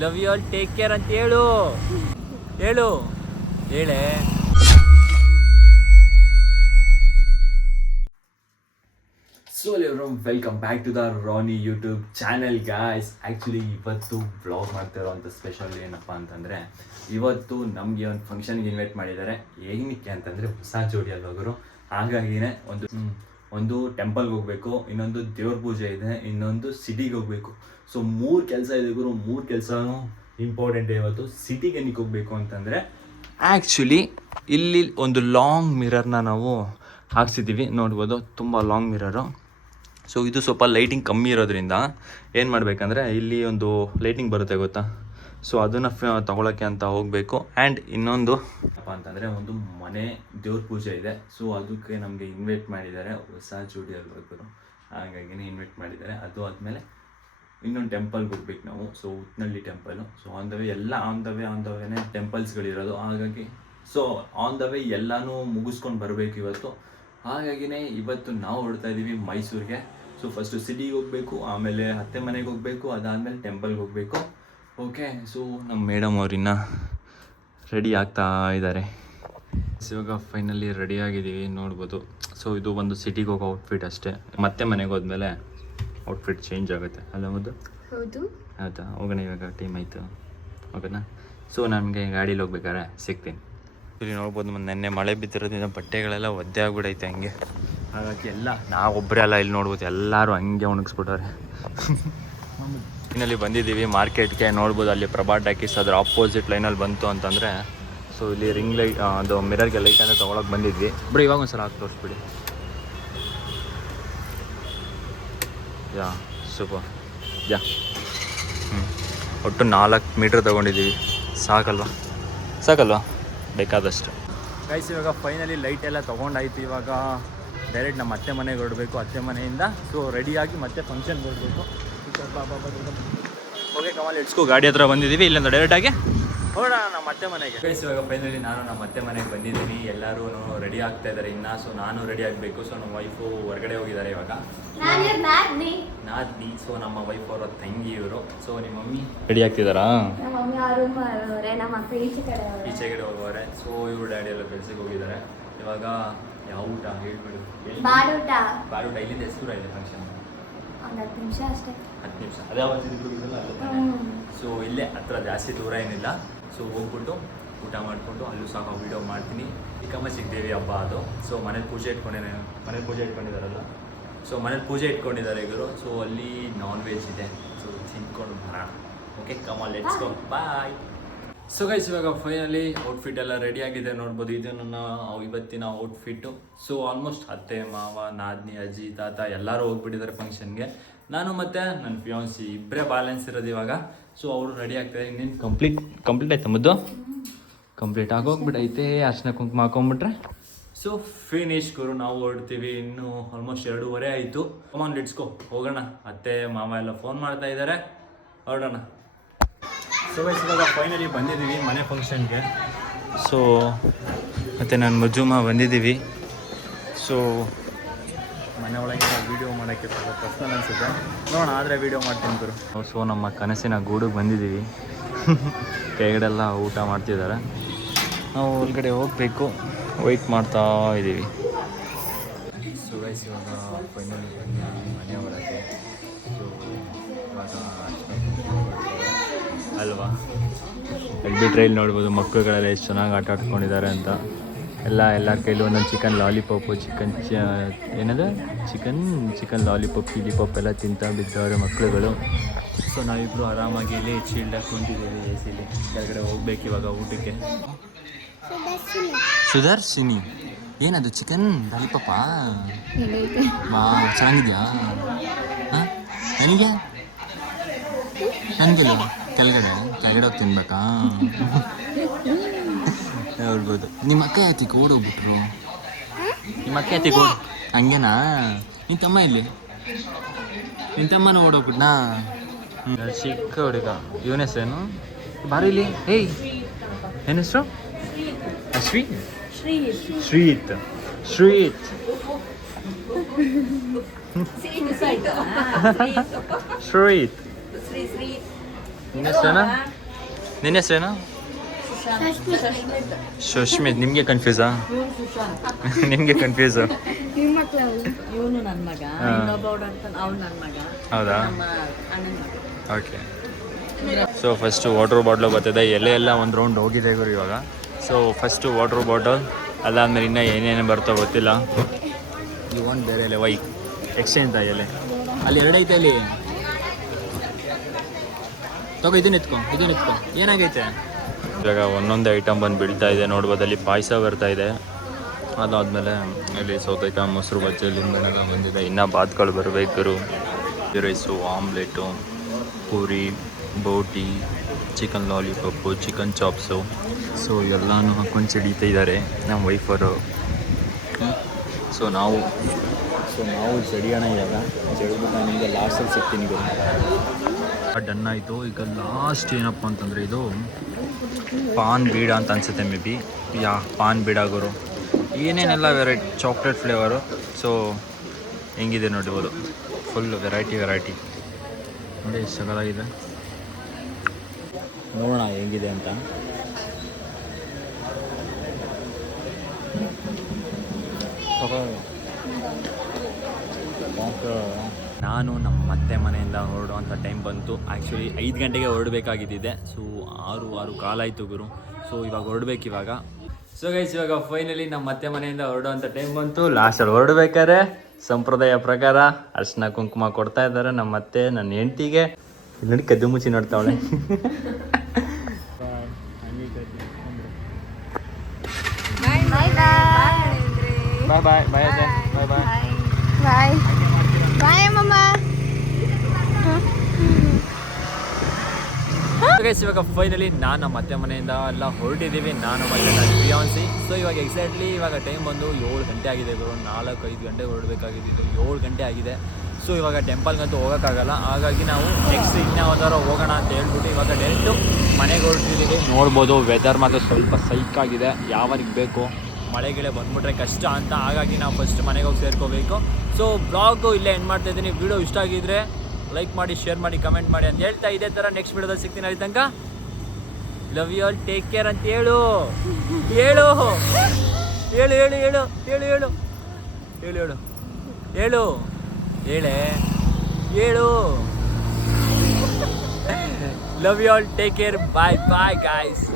Love you all, take care ಅಂತ ಹೇಳು ಹೇಳು ಹೇಳೆ. So welcome back to the Rani YouTube channel guys. Actually ಇವತ್ತು ಬ್ಲಾಗ್ ಮಾಡ್ತಿರೋ ಅಂಥ ಸ್ಪೆಷಲ್ ಏನಪ್ಪ ಅಂತಂದರೆ, ಇವತ್ತು ನಮಗೆ ಒಂದು ಫಂಕ್ಷನ್ಗೆ ಇನ್ವೈಟ್ ಮಾಡಿದ್ದಾರೆ. ಏನಕ್ಕೆ ಅಂತಂದರೆ ಹೊಸ ಜೋಡಿಯಲ್ಲಿ ಹೋಗೋರು, ಹಾಗಾಗಿನೇ ಒಂದು ಟೆಂಪಲ್ಗೆ ಹೋಗಬೇಕು, ಇನ್ನೊಂದು ದೇವ್ರ ಪೂಜೆ ಇದೆ, ಇನ್ನೊಂದು ಸಿಟಿಗೆ ಹೋಗಬೇಕು. ಸೊ 3 ಕೆಲಸ ಇದೆ ಗುರು. 3 ಕೆಲಸನೂ ಇಂಪಾರ್ಟೆಂಟ್. ಇವತ್ತು ಸಿಟಿಗೆ ಏನಕ್ಕೆ ಹೋಗಬೇಕು ಅಂತಂದರೆ, ಆ್ಯಕ್ಚುಲಿ ಇಲ್ಲಿ ಒಂದು ಲಾಂಗ್ ಮಿರರ್ನ ನಾವು ಹಾಕ್ಸಿದ್ದೀವಿ, ನೋಡ್ಬೋದು, ತುಂಬ ಲಾಂಗ್ ಮಿರರು. ಸೊ ಇದು ಸ್ವಲ್ಪ ಲೈಟಿಂಗ್ ಕಮ್ಮಿ ಇರೋದ್ರಿಂದ ಏನು ಮಾಡಬೇಕಂದ್ರೆ, ಇಲ್ಲಿ ಒಂದು ಲೈಟಿಂಗ್ ಬರುತ್ತೆ ಗೊತ್ತಾ, ಸೊ ಅದನ್ನು ತೊಗೊಳಕ್ಕೆ ಅಂತ ಹೋಗಬೇಕು. ಆ್ಯಂಡ್ ಇನ್ನೊಂದು ಏನಪ್ಪ ಅಂತಂದರೆ, ಒಂದು ಮನೆ ದೇವ್ರ ಪೂಜೆ ಇದೆ. ಸೊ ಅದಕ್ಕೆ ನಮಗೆ ಇನ್ವೈಟ್ ಮಾಡಿದ್ದಾರೆ ಹೊಸ ಜೋಡಿಯಲ್ಲಿ ಹೋಗೋರು, ಹಾಗಾಗಿನೇ ಇನ್ವೈಟ್ ಮಾಡಿದ್ದಾರೆ. ಅದು ಆದಮೇಲೆ ಇನ್ನೊಂದು ಟೆಂಪಲ್ಗೆ ಹೋಗ್ಬೇಕು ನಾವು. So Utnalli temple. So on the way ಎಲ್ಲ ಆನ್ ದ ವೇನೇ ಟೆಂಪಲ್ಸ್ಗಳಿರೋದು. ಹಾಗಾಗಿ ಸೊ ಆನ್ ದ ವೇ ಎಲ್ಲನೂ ಮುಗಿಸ್ಕೊಂಡು ಬರಬೇಕು ಇವತ್ತು. ಹಾಗಾಗಿನೇ ಇವತ್ತು ನಾವು ಹೊರಡ್ತಾ ಇದ್ದೀವಿ ಮೈಸೂರಿಗೆ. ಸೊ ಫಸ್ಟು ಸಿಟಿಗೆ ಹೋಗಬೇಕು, ಆಮೇಲೆ ಅತ್ತೆ ಮನೆಗೆ ಹೋಗಬೇಕು, ಅದಾದಮೇಲೆ ಟೆಂಪಲ್ಗೆ ಹೋಗಬೇಕು. ಓಕೆ. ಸೊ ನಮ್ಮ ಮೇಡಮ್ ಅವ್ರಿನ್ನ ರೆಡಿ ಆಗ್ತಾ ಇದ್ದಾರೆ. ಇವಾಗ ಫೈನಲಿ ರೆಡಿ ಆಗಿದ್ದೀವಿ, ನೋಡ್ಬೋದು. ಸೊ ಇದು ಒಂದು ಸಿಟಿಗೆ ಹೋಗೋ ಔಟ್ಫಿಟ್ ಅಷ್ಟೇ. ಮತ್ತೆ ಮನೆಗೆ ಹೋದ್ಮೇಲೆ ಔಟ್ಫಿಟ್ ಚೇಂಜ್ ಆಗುತ್ತೆ ಅಲ್ಲ ಮುದ್ದು? ಹೌದು. ಹೌದಾ? ಹೋಗೋಣ, ಇವಾಗ ಟೈಮ್ ಆಯಿತು, ಓಕೆನಾ? ಸೊ ನನಗೆ ಗಾಡೀಲಿ ಹೋಗ್ಬೇಕಾರೆ ಸಿಗ್ತೀನಿ. ಇಲ್ಲಿ ನೋಡ್ಬೋದು, ನೆನ್ನೆ ಮಳೆ ಬಿದ್ದಿರೋದ್ರಿಂದ ಬಟ್ಟೆಗಳೆಲ್ಲ ಒದ್ದೆ ಆಗ್ಬಿಡೈತೆ ಹಂಗೆ. ಹಾಗಾಗಿ ಎಲ್ಲ ನಾವೊಬ್ಬರೇ ಅಲ್ಲ, ಇಲ್ಲಿ ನೋಡ್ಬೋದು ಎಲ್ಲರೂ ಹಂಗೆ ಒಣಗಿಸ್ಬಿಟ್ಟವ್ರೆ. ಇನ್ನಲ್ಲಿ ಬಂದಿದ್ದೀವಿ ಮಾರ್ಕೆಟ್ಗೆ, ನೋಡ್ಬೋದು. ಅಲ್ಲಿ ಪ್ರಭಾ ಟಾಕೀಸ್ ಅದರ ಆಪೋಸಿಟ್ ಲೈನಲ್ಲಿ ಬಂತು ಅಂತಂದರೆ, ಸೊ ಇಲ್ಲಿ ರಿಂಗ್ ಲೈಟ್, ಅದು ಮಿರರ್ಗೆ ಲೈಟ್ ಅಂದರೆ ತೊಗೊಳಕ್ಕೆ ಬಂದಿದ್ವಿ. ಬರೀ ಇವಾಗ ಒಂದು ಸಲ ಹಾಕಿ ತೋರಿಸ್ಬಿಡಿ. ಯಾ ಸೂಪರ್. ಯಾ ಒಟ್ಟು 4 ಮೀಟ್ರ್ ತೊಗೊಂಡಿದ್ದೀವಿ. ಸಾಕಲ್ವಾ ಬೇಕಾದಷ್ಟು. ಗೈಸ್ ಇವಾಗ ಫೈನಲಿ ಲೈಟ್ ಎಲ್ಲ ತೊಗೊಂಡಾಯ್ತು. ಇವಾಗ ಡೈರೆಕ್ಟ್ ನಮ್ಮ ಅತ್ತೆ ಮನೆಗೆ ಹೊರಡಬೇಕು. ಅತ್ತೆ ಮನೆಯಿಂದ ಸೊ ರೆಡಿಯಾಗಿ ಮತ್ತೆ ಫಂಕ್ಷನ್ಗೆ ಹೊರಡಬೇಕು. ಓಕೆ ಕಮಾಲ್, ಲೆಟ್ಸ್ ಗೋ. ಗಾಡಿ ಹತ್ರ ಬಂದಿದ್ದೀವಿ, ಇಲ್ಲಿಂದ ಡೈರೆಕ್ಟಾಗಿ ಹೊರಡೋಣ ನಮ್ಮ ಅತ್ತೆ ಮನೆಗೆ. ಗೈಸ್ ಇವಾಗ ಫೈನಲಿ ನಾನು ನಮ್ಮ ಅತ್ತೆ ಮನೆಗೆ ಬಂದಿದ್ದೀನಿ. ಎಲ್ಲರೂ ರೆಡಿ ಆಗ್ತಾ ಇದ್ದಾರೆ ಇನ್ನು. ಸೊ ನಾನು ರೆಡಿ ಆಗಬೇಕು. ಸೊ ನಮ್ಮ ವೈಫು ಹೊರಗಡೆ ಹೋಗಿದ್ದಾರೆ ಇವಾಗ. ನಾದ್ನಿ. ಸೊ ನಮ್ಮ ವೈಫ್ ಅವರ ತಂಗಿ ಇವರು. ಸೊ ನಿಮ್ಮ ಮಮ್ಮಿ ರೆಡಿ ಆಗ್ತಿದ್ದಾರಾ? ಈಚೆ ಕಡೆ ಹೋಗೋರೆ. ಸೊ ಇವರು ಡ್ಯಾಡಿ ಎಲ್ಲ ಕೆಲಸಕ್ಕೆ ಹೋಗಿದ್ದಾರೆ. ಇವಾಗ ಯಾವ ಊಟ ಹೇಳ್ಬಿಡು. ಬಾಡೂಟ. ಇಲ್ಲಿಂದ ಎಷ್ಟು ದೂರ ಇದೆ ಫಂಕ್ಷನ್? 10 ನಿಮಿಷ ಅಷ್ಟೇ. 10 ನಿಮಿಷ. ಅದೇ ಸೊ ಇಲ್ಲೇ ಹತ್ರ, ಜಾಸ್ತಿ ದೂರ ಏನಿಲ್ಲ. ಸೊ ಹೋಗ್ಬಿಟ್ಟು ಊಟ ಮಾಡಿಕೊಂಡು ಅಲ್ಲೂ ಸಹ ವೀಡಿಯೋ ಮಾಡ್ತೀನಿ. ಚಿಕ್ಕಮ್ಮಚ್ಚಿಗೆ ದೇವಿ ಹಬ್ಬ ಅದು. ಸೊ ಮನೇಲಿ ಪೂಜೆ ಇಟ್ಕೊಂಡಿದ್ದಾರಲ್ಲ. ಸೊ ಮನೇಲಿ ಪೂಜೆ ಇಟ್ಕೊಂಡಿದ್ದಾರೆ ಇವರು. ಸೊ ಅಲ್ಲಿ ನಾನ್ ವೆಜ್ ಇದೆ. ಸೊ ತಿನ್ಕೊಂಡು ಬರೋಣ. Okay Kamal, let's go, bye. So guys ಇವಾಗ ಫೈನಲಿ ಔಟ್ಫಿಟ್ ಎಲ್ಲ ರೆಡಿ ಆಗಿದೆ, ನೋಡ್ಬೋದು. ಇದು ನನ್ನ ಇವತ್ತಿನ ಔಟ್ಫಿಟ್ಟು. ಸೊ ಆಲ್ಮೋಸ್ಟ್ ಅತ್ತೆ ಮಾವ ನಾದ್ನಿ ಅಜ್ಜಿ ತಾತ ಎಲ್ಲರೂ ಹೋಗ್ಬಿಟ್ಟಿದ್ದಾರೆ ಫಂಕ್ಷನ್ಗೆ. ನಾನು ಮತ್ತು ನನ್ನ ಫಿಯಾನ್ಸಿ ಇಬ್ಬರೇ ಬ್ಯಾಲೆನ್ಸ್ ಇರೋದು ಇವಾಗ. ಸೊ ಅವರು ರೆಡಿ ಆಗ್ತಾರೆ. ಇನ್ನೇನು ಕಂಪ್ಲೀಟ್ ಆಯ್ತಾ ಮುದ್ದು? ಕಂಪ್ಲೀಟ್ ಆಗೋಗ್ಬಿಟ್ಟೈತೆ. ಅರ್ಶಿನ ಕುಂಕುಮ ಹಾಕೊಂಡ್ಬಿಟ್ರೆ ಸೊ ಫಿನಿಶ್ ಗುರು. ನಾವು ಹೊರಡ್ತೀವಿ. ಇನ್ನೂ ಆಲ್ಮೋಸ್ಟ್ 2:30 ಆಯಿತು. ಕಮಾನ್ ಲೆಟ್ಸ್ ಗೋ, ಹೋಗೋಣ. ಅತ್ತೆ ಮಾವ ಎಲ್ಲ ಫೋನ್ ಮಾಡ್ತಾ ಇದ್ದಾರೆ, ಹೊರಡೋಣ. ಸೊ ಗೈಸ್ ಇವಾಗ ಫೈನಲಿ ಬಂದಿದ್ದೀವಿ ಮನೆ ಫಂಕ್ಷನ್ಗೆ. ಸೊ ಮತ್ತು ನಾನು ಮಜ್ಜುಮ್ಮ ಬಂದಿದ್ದೀವಿ. ಸೊ ಮನೆ ಒಳಗೆ ವೀಡಿಯೋ ಮಾಡೋಕ್ಕೆ ಸ್ವಲ್ಪ ಪರ್ಸ್ನಲ್ ಅನಿಸುತ್ತೆ, ನೋಡೋಣ. ಆದರೆ ವೀಡಿಯೋ ಮಾಡ್ತೀನಿ ಗುರು. ಸೊ ನಮ್ಮ ಕನಸಿನ ಗೂಡಿಗೆ ಬಂದಿದ್ದೀವಿ. ಕೆಳಗಡೆಲ್ಲ ಊಟ ಮಾಡ್ತಿದ್ದಾರೆ. ನಾವು ಒಳಗಡೆ ಹೋಗಬೇಕು, ವೆಯ್ಟ್ ಮಾಡ್ತಾ ಇದ್ದೀವಿ. ಸೊ ಗೈಸ್ ಇವಾಗ ಫೈನಲಿ ಬಂದಿದ್ದೀವಿ ಮನೆ ಒಳಗೆ. ಸೊ ಇವಾಗ ಅಲ್ವಾ, ಅಲ್ಲಿ ಬಿಟ್ಟರೆ ಇಲ್ಲಿ ನೋಡ್ಬೋದು ಮಕ್ಕಳುಗಳೆಲ್ಲ ಎಷ್ಟು ಚೆನ್ನಾಗಿ ಆಟ ಆಡ್ಕೊಂಡಿದ್ದಾರೆ ಅಂತ. ಎಲ್ಲ ಕೈಲೂ ಒಂದೊಂದು ಚಿಕನ್ ಲಾಲಿಪಾಪು, ಏನದು ಚಿಕನ್ ಲಾಲಿಪಾಪ್ ಗಿಲಿಪಾಪ್ ಎಲ್ಲ ತಿಂತಾ ಬಿದ್ದವ್ರೆ ಮಕ್ಕಳುಗಳು. ಸೊ ನಾವಿಬ್ಬರು ಆರಾಮಾಗಿ ಇಲ್ಲಿ ಚೀಲ್ಡ್ ಹಾಕ್ಕೊಂಡಿದ್ದೀವಿ ಎ ಸಿಲಿ. ಕೆಳಗಡೆ ಹೋಗ್ಬೇಕು ಇವಾಗ ಊಟಕ್ಕೆ. ಸುದರ್ಶಿನಿ, ಏನದು ಚಿಕನ್ ಲಾಲಿಪಾಪಾ? ಚೆನ್ನಾಗಿದೆಯಾ? ಹಾಂ, ನನಗೆಲ್ಲ ಕೆಳಗಡೆ ಹೋಗಿ ತಿನ್ಬೇಕಾ? ಹೇಳ್ಬೋದು. ನಿಮ್ಮ ಅಕ್ಕ ಯಾತಿಗೆ ಓಡೋಗ್ಬಿಟ್ರು? ನಿಮ್ಮ ಅಕ್ಕ ಯಾತಿಗೆ ಹಂಗೇನಾ? ನಿನ್ನ ತಮ್ಮ ಇಲ್ಲಿ? ನಿನ್ನ ತಮ್ಮನ ಓಡೋಗ್ಬಿಟ್ನಾ? ಚಿಕ್ಕ ಹುಡುಗ. ಇವನ ಹೆಸರೇನು? ಬಾರಿ ಇಲ್ಲಿ. ಏಯ್, ಏನು ಹೆಸರು? ಶ್ರೀತ್. ನಿನ್ನ ಹೆಸರೇನಾ? ನಿನ್ನ ಹೆಸರೇನಾ? ಸುಶ್ಮಿತ್. ನಿಮಗೆ ಕನ್ಫ್ಯೂಸಾ? ನಿಮಗೆ ಕನ್ಫ್ಯೂಸು? ಇವನು ನನ್ನ ಮಗ, ಇನ್ನೊಬ್ಬ ಅವ್ನು ನನ್ನ ಮಗ. ಹೌದಾ? ನಮ್ಮ ಅಣ್ಣನ ಮಗ. Okay. So first water bottle ಬರ್ತಿದೆ. ಎಲೆ ಎಲ್ಲ ಒಂದು ರೌಂಡ್ ಹೋಗಿದೆ ಗುರು ಇವಾಗ. ಸೊ ಫಸ್ಟು ವಾಟ್ರ್ ಬಾಟಲ್, ಅದಾದಮೇಲೆ ಇನ್ನೂ ಏನೇನು ಬರ್ತೋ ಗೊತ್ತಿಲ್ಲ. ಇವನ್ ಬೇರೆ ಎಲೆ ವೈ ಎಕ್ಸ್ಚೇಂಜ್ ಎಲೆ ಅಲ್ಲಿ ಎರಡು ಐತೆ ಅಲ್ಲಿ. ತಗೋ ಇದನ್ನ ಎತ್ಕೊ. ಏನಾಗೈತೆ? ಇವಾಗ ಒಂದೊಂದೇ ಐಟಮ್ ಬಂದು ಬೀಳ್ತಾ ಇದೆ. ನೋಡ್ಬೋದು ಅಲ್ಲಿ ಪಾಯಸ ಬರ್ತಾ ಇದೆ. ಅದಾದಮೇಲೆ ಇಲ್ಲಿ ಸೌತೆಕಾಯಿ, ಮೊಸರು ಬಜ್ಜಿ, ಲಿಂಬೆನೆಲ್ಲ ಬಂದಿದೆ. ಇನ್ನೂ ಬಾತ್ಗಳು ಬರಬೇಕು. ರೈಸು, ಆಮ್ಲೆಟು, ಪೂರಿ, ಬೋಟಿ, chicken lollipop, chicken chops. So ಎಲ್ಲನೂ ಹಾಕೊಂಡು ಸಿಡಿತಾ ಇದ್ದಾರೆ ನಮ್ಮ ವೈಫರು. ಸೊ ನಾವು ಜಡಿಯೋಣ ಇವಾಗ. ಜಡಿದ್ಬಿಟ್ಟು ನಾನು ಈಗ ಲಾಸ್ಟಲ್ಲಿ ಸಿಗ್ತೀನಿ ಡನ್ ಆಯಿತು. ಈಗ ಲಾಸ್ಟ್ ಏನಪ್ಪ ಅಂತಂದರೆ ಇದು ಪಾನ್ ಬೀಡ ಅಂತ ಅನಿಸುತ್ತೆ ಮೇ ಬಿ. ಪಾನ್ ಬೀಡ ಗುರು. ಏನೇನೆಲ್ಲ ವೆರೈಟಿ ಚಾಕ್ಲೇಟ್ ಫ್ಲೇವರು. ಸೊ ಹೆಂಗಿದೆ ನೋಡ್ಬೋದು, ಫುಲ್ ವೆರೈಟಿ ನೋಡಿ ಎಷ್ಟು ಸಗಲಾಗಿದೆ. ನೋಡೋಣ ಹೇಗಿದೆ ಅಂತ. ನಾನು ನಮ್ಮ ಮತ್ತೆ ಮನೆಯಿಂದ ಹೊರಡುವಂಥ ಟೈಮ್ ಬಂತು. ಆ್ಯಕ್ಚುಲಿ 5 ಗಂಟೆಗೆ ಹೊರಡಬೇಕಾಗಿದ್ದಿದೆ. ಸೊ 6 ಕಾಲಾಯಿತು ಗುರು. ಸೊ ಇವಾಗ ಹೊರಡ್ಬೇಕು. ಸೊ ಗೈಸ್ ಇವಾಗ ಫೈನಲಿ ನಮ್ಮ ಮತ್ತೆ ಮನೆಯಿಂದ ಹೊರಡುವಂಥ ಟೈಮ್ ಬಂತು. ಲಾಸ್ಟಲ್ಲಿ ಹೊರಡ್ಬೇಕಾದ್ರೆ ಸಂಪ್ರದಾಯ ಪ್ರಕಾರ ಅರ್ಶಿನ ಕುಂಕುಮ ಕೊಡ್ತಾ ಇದ್ದಾರೆ ನಮ್ಮ ಮತ್ತೆ ನನ್ನ ಹೆಂಡತಿಗೆ. ಇಲ್ಲಿ ಕದ್ದು ಮುಚ್ಚಿ ನೋಡ್ತಾವಳೆ. ಬಾಯ್ ಮಮ್ಮ. ಇವಾಗ ಫೈನಲಿ ನಾನು ನಮ್ಮ ಅತ್ತೆ ಮನೆಯಿಂದ ಎಲ್ಲ ಹೊರಟಿದ್ದೀವಿ. ನಾನು ಮತ್ತು ನನ್ನ ಫಿಯಾನ್ಸಿ. ಸೊ ಇವಾಗ ಎಕ್ಸಾಕ್ಟ್ಲಿ ಇವಾಗ ಟೈಮ್ ಬಂದು 7 ಗಂಟೆ ಆಗಿದೆ ಗುರು. 4-5 ಗಂಟೆಗೆ ಹೊರಡಬೇಕಾಗಿದ್ದು 7 ಗಂಟೆ ಆಗಿದೆ. ಸೊ ಇವಾಗ ಟೆಂಪಲ್ಗಂತೂ ಹೋಗೋಕ್ಕಾಗಲ್ಲ. ಹಾಗಾಗಿ ನಾವು ನೆಕ್ಸ್ಟ್ ಇನ್ಯಾವುದಾರ ಹೋಗೋಣ ಅಂತ ಹೇಳ್ಬಿಟ್ಟು ಇವಾಗ ಡೈರೆಕ್ಟು ಮನೆಗೆ ಹೊರಟಿದ್ದೀವಿ. ನೋಡ್ಬೋದು ವೆದರ್ ಮಾತ್ರ ಸ್ವಲ್ಪ ಸೈಕಾಗಿದೆ. ಯಾವಾಗ ಬೇಕು ಮಳೆಗಿಳೆ ಬಂದ್ಬಿಟ್ರೆ ಕಷ್ಟ ಅಂತ. ಹಾಗಾಗಿ ನಾವು ಫಸ್ಟ್ ಮನೆಗೆ ಹೋಗಿ ಸೇರ್ಕೋಬೇಕು. ಸೊ ಬ್ಲಾಗು ಇಲ್ಲೇ ಎಂಡ್ ಮಾಡ್ತಾ ಇದ್ದೀನಿ. ವಿಡಿಯೋ ಇಷ್ಟ ಆಗಿದ್ರೆ ಲೈಕ್ ಮಾಡಿ, ಶೇರ್ ಮಾಡಿ, ಕಮೆಂಟ್ ಮಾಡಿ ಅಂತ ಹೇಳ್ತಾ ಇದೇ ಥರ ನೆಕ್ಸ್ಟ್ ವಿಡಿಯೋದಲ್ಲಿ ಸಿಗ್ತೀನಿ. ಅಲ್ಲಿ ತನಕ love you all, take care ಅಂತ ಹೇಳು love you all, take care, bye guys.